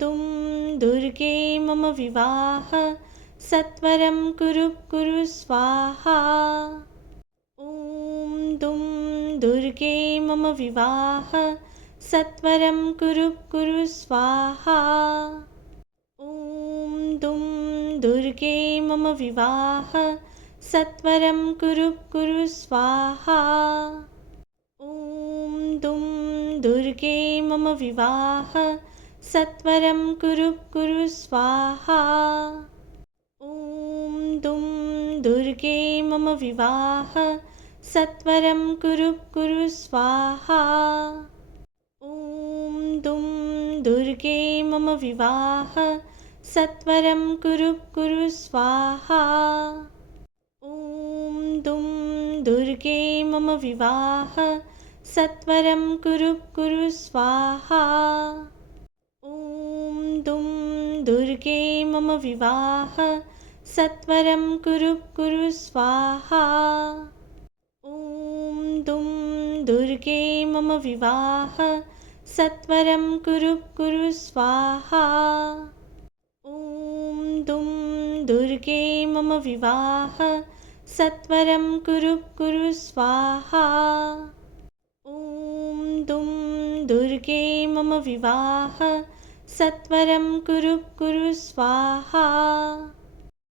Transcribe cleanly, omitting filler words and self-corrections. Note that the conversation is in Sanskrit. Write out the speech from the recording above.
दुं दुर्गे मम विवाह सत्वरं कुरु कुरु स्वाहा। ॐ दुं दुर्गे मम विवाह सत्वरं कुरु कुरु स्वाहा। ॐ दुं दुर्गे मम विवाह सत्वरं कुरु कुरु स्वाहा। ॐ दुं दुर्गे मम विवाह सत्वरं कुरु कुरु स्वाहा। ॐ दुं दुर्गे मम विवाह सत्वरं कुरु कुरु स्वाहा। ॐ दुं दुर्गे मम विवाह सत्वरं कुरु कुरु स्वाहा। ॐ दुं दुर्गे मम विवाह सत्वरं कुरु कुरु स्वाहा। ॐ दुं दुर्गे मम विवाह सत्वरं कुरु कुरु स्वाहा। ॐ दुं दुर्गे मम विवाह सत्वरं कुरु कुरु स्वाहा। ॐ दुं दुर्गे मम विवाह सत्वरं कुरु कुरु स्वाहा। ॐ दुं दुर्गे मम विवाह सत्वरं कुरु कुरु स्वाहा। ॐ दुं दुर्गे मम विवाह सत्वरं कुरु कुरु स्वाहा। ॐ दुं दुर्गे मम विवाह सत्वरं कुरु कुरु स्वाहा। ॐ दुं दुर्गे मम विवाह सत्वरं कुरु कुरु स्वाहा। ॐ दुं दुर्गे मम विवाह सत्वरं कुरु कुरु स्वाहा। ॐ दुं दुर्गे मम विवाह सत्वरं कुरु कुरु स्वाहा।